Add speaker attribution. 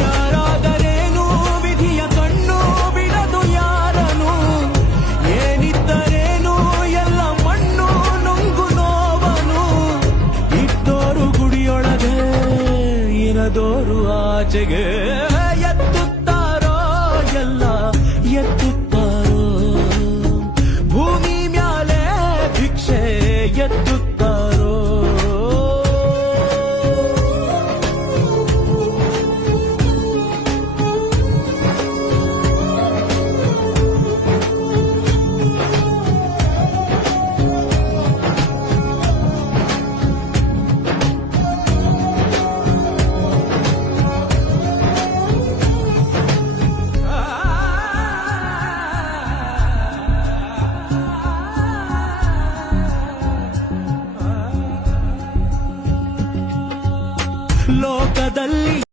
Speaker 1: ಯಾರಾದರೇನು ವಿಧಿಯ ಕಣ್ಣು ಬಿಡದು ಯಾರನು? ಏನಿದ್ದರೇನು ಎಲ್ಲ ಮಣ್ಣು ನುಂಗು ನೋವನು? ಇಟ್ಟೋರು ಗುಡಿಯೊಳಗೆ ಇರದೋರು ಆಚೆಗೆ ಎತ್ತುತ್ತಾರೋ ಎಲ್ಲ ಎತ್ತುತ್ತಾರೋ ಲೋಕದಲ್ಲಿ